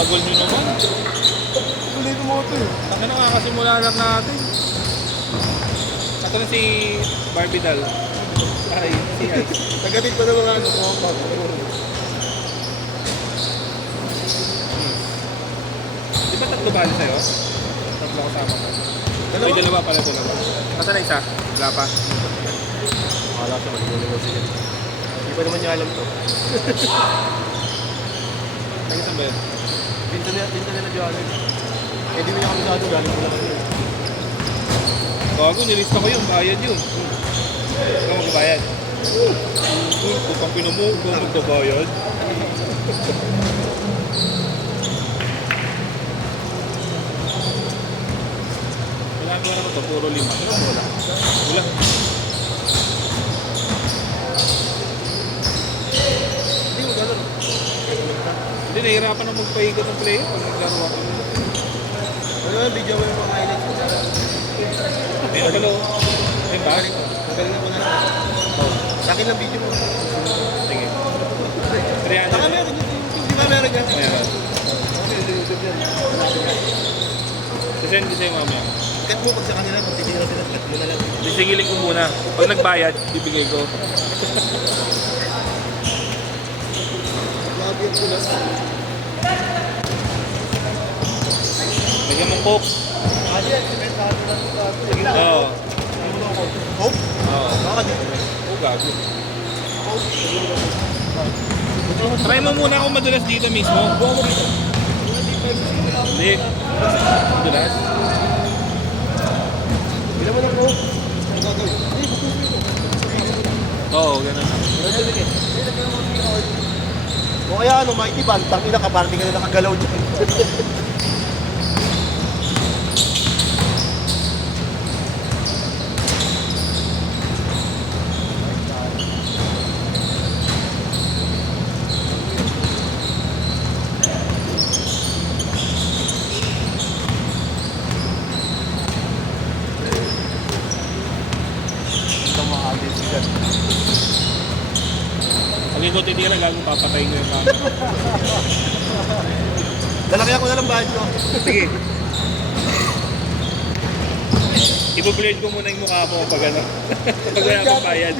tagal nyo naman. Ulit mo ito eh. Ang ano nga, kasimula lang natin. Ito na si Barbie Doll. Ay, si Ice. Nagatit pa na mga ano ko. Di ba tatlo bali sa'yo? Tatlo kasama mo. May dalawa pala, dalawa. Asa na isa? Wala pa. Wala ito, mag-uling ko sige. Hindi pa naman niya alam to. Nag-isang ba yun? Pinta nila Johnny. Eh di mo niya kamisado, galing ko lang yun. Bago, nilista ko yun. Bayad yun. Ikaw magbabayad. Kupang pinamo, ikaw magbabayad. Wala naman ito, puro 5. Wala. Wala. Hindi mo gano'n. Hindi, nahihirapan na magpaikot ng player pag naglaro ako. Ano yung video mo yung mga highlights mo? May pala, may bari ko. Magaling mo na lang. Sa akin lang video mo. Sige. Saka 300. meron yun. Di ba meron yan? Meron. Okay, YouTube yan. Hanapin yan. Sisend ko sa'yo mamaya. Cut mo pag sa kanila, pag titira sila, cut mo na lang. Sisingilin ko muna. Pag nagbayad, bibigay ko. Labiyan ko lang. Lagyan mong coke. Ano yan? Simentado lang ito. Sige na. Oo. Hope? Oo. Baka di. Oo, gago. Try mo muna kung madulas dito mismo. Buha mo dito. Hindi. Madulas. Bila mo lang po. Ano gagawin? Hindi, bukusin mo. Oo, ganun lang. O kaya ano, Mighty Band, tangina ka, parang di ka na nakagalaw dyan. Ito mga agad siya. Pag ikaw titira, gagong papatayin ko yung camera. Lalaki ako na lang bahid ko. Sige. Ipo-blade ko muna yung mukha mo pag ano. Pag wala akong bayad.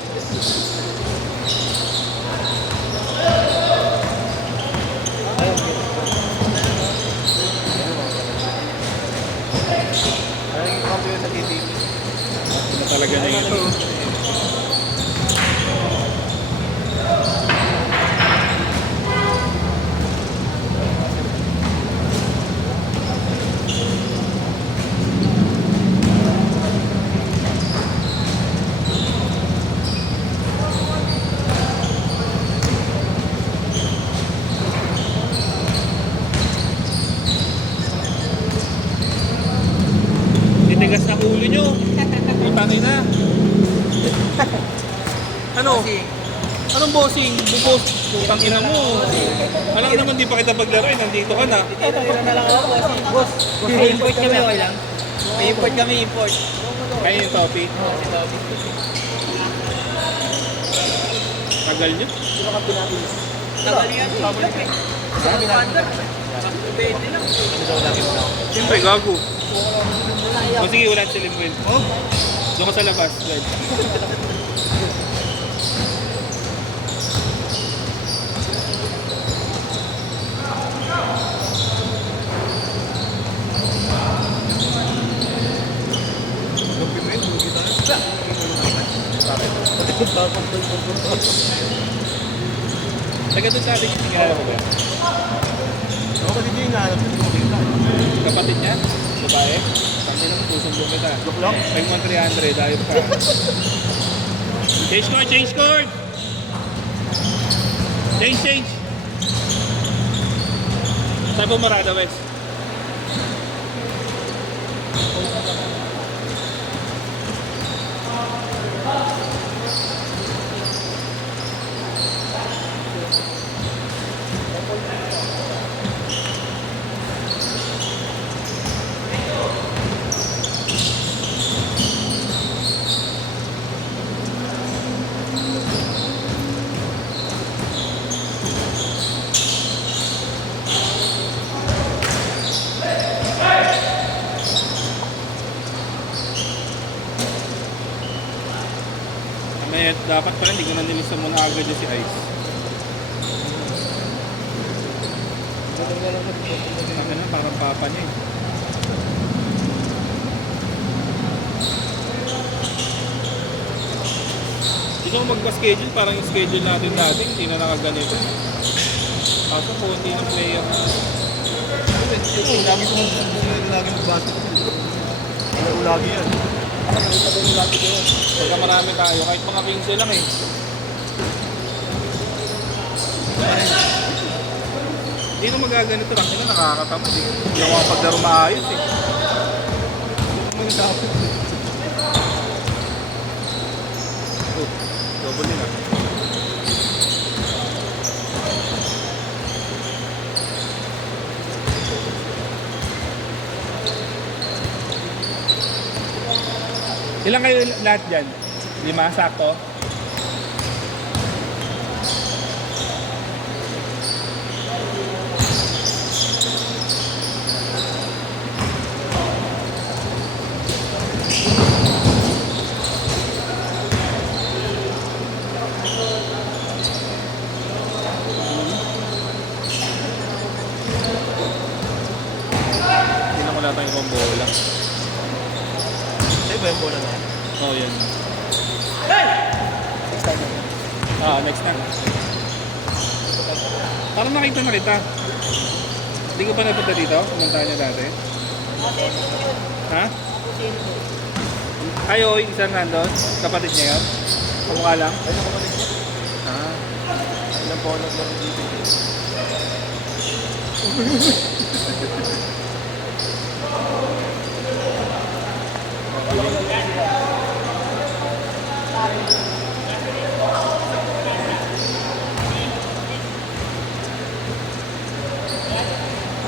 Ay, yung copy sa TV. Ano talaga na yun. Titigas na ulo nyo. Putang ina. Ano? Anong bossing? Bubos. Putang ina mo. Alam naman di pa kita paglaruin. Nandito ka na. Tira na lang ako, boss. May import kami, okay lang? May import kami, import. Kaya yung topi. Tagal nyo. Tagal yan. Sabi namin. Pwede lang. Ano daw lagi mo na ako? Siyempre, gago. O sige, wala si Limuel. Oh? Doon ka sa labas. Guys. Lupi mo yun, lupi tayo. Taga doon sa atin, tingnan ko ba? Ako kasi di inaanap ko makita. Kapatid niya? Babae? Pagka naman, susumbong kita. Joke lang. Pag mo 300, ayos ka. Change card, change card! Change! Saan po Marada West? bubuksan mo na agad yung si Ice. Ano, parang papa niya eh. Hindi naman magpa-schedule, parang yung schedule natin dati, hindi na nakaganito. Kaso konti ng player. Lagi ko mag-basketball. Ano lagi yan? Pagka marami tayo, kahit mga 15 lang eh. Hindi na magaganito lang, sila nakakatamad eh. Hindi ako mapaglaro maayos eh. Oh, double nila. Ilang kayo lahat dyan? 5, sakto? Tingnan ko lahat ang ibang bola. Sa'yo ba yung bola na? Oh, yan. Next na. Parang nakita na kita. Hindi ko pa napunta dito? Pumunta niya dati. Ha? Ay, oo, yung isang nandun. Kapatid niya yun. Kamukha lang. Ay, yung kapatid mo? Ah. Ilang bola lang dito.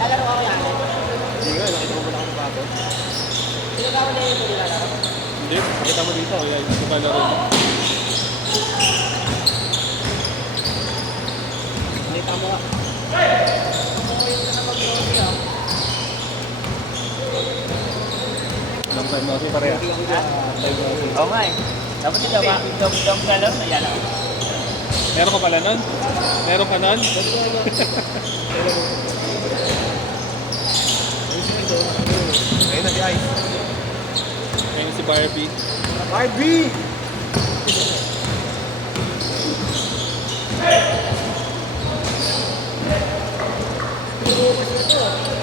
Lalaro ako yan. Hindi nga, nakita mo ba na ako bago? Pinagawa na yun ito nilalaro. Hindi, pakita mo dito. Yan, ito ba laro mo? Nakita mo ka. Long time no see, pareha. Oo nga eh. Dapat sila ba? Dom galon na yan. Meron ka pala nun? Meron ka nun? Ayun na si Ice. Ayun si Barbie. Barbie!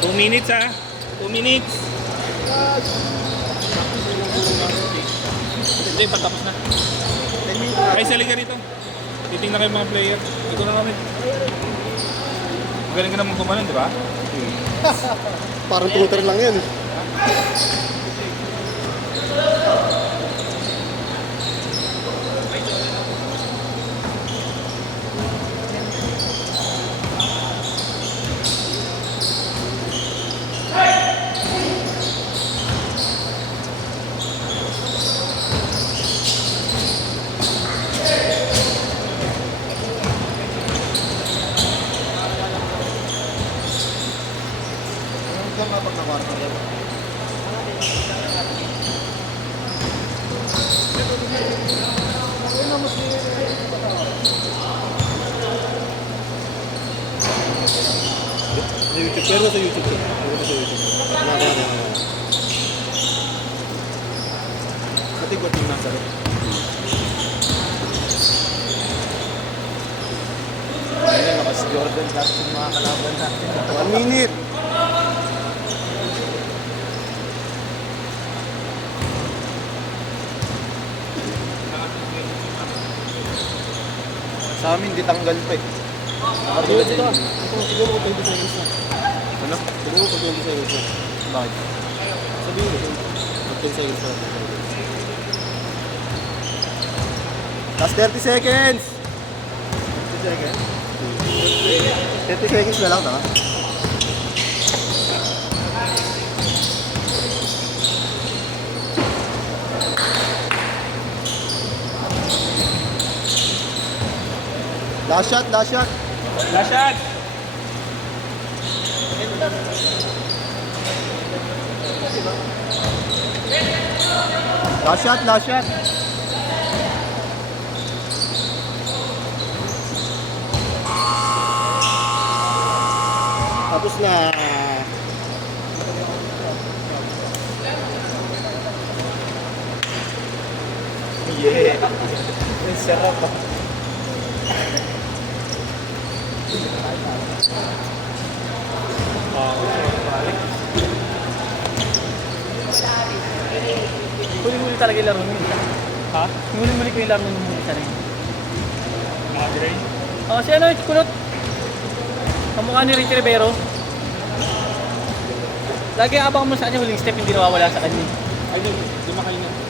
2 minutes ah. 2 minutes. Hindi, patapos na. 10 minutes. Ay, sali ka rito. Titingnan kayo mga player. Ito na kami. Galing ka naman kumalan, di ba? Parang tutor lang yan. Hanggang nga pag nakwarto yan. Sa YouTube, pero sa YouTube. Pero sa YouTube. Matigwat yung nasa rin. Ayun, nakas Jordan dati yung mga kalaban natin. 1 minute! Sa amin, di tanggal pa eh. Nakatulad sa inyo. Siguro ko 20 seconds na. Ano? Siguro ko 20 seconds na. Bakit? Sabihin ko, 10 seconds na. Last 30 seconds! 30 seconds? 30 seconds na lang, ha? Last shot, last shot. Last shot! Last shot, last shot. na. Yeah. Ang sarap ah. Huli-huli talaga yung laro niyo. Ha? Huli-huli ko yung laro niyo muna sa rin. Nakadrain? Si ano, kulot. Kamukha ni Ricky Rivero. Lagi abang mo sa kanya, huling step hindi nawawala sa kanya. Ay, di makain na.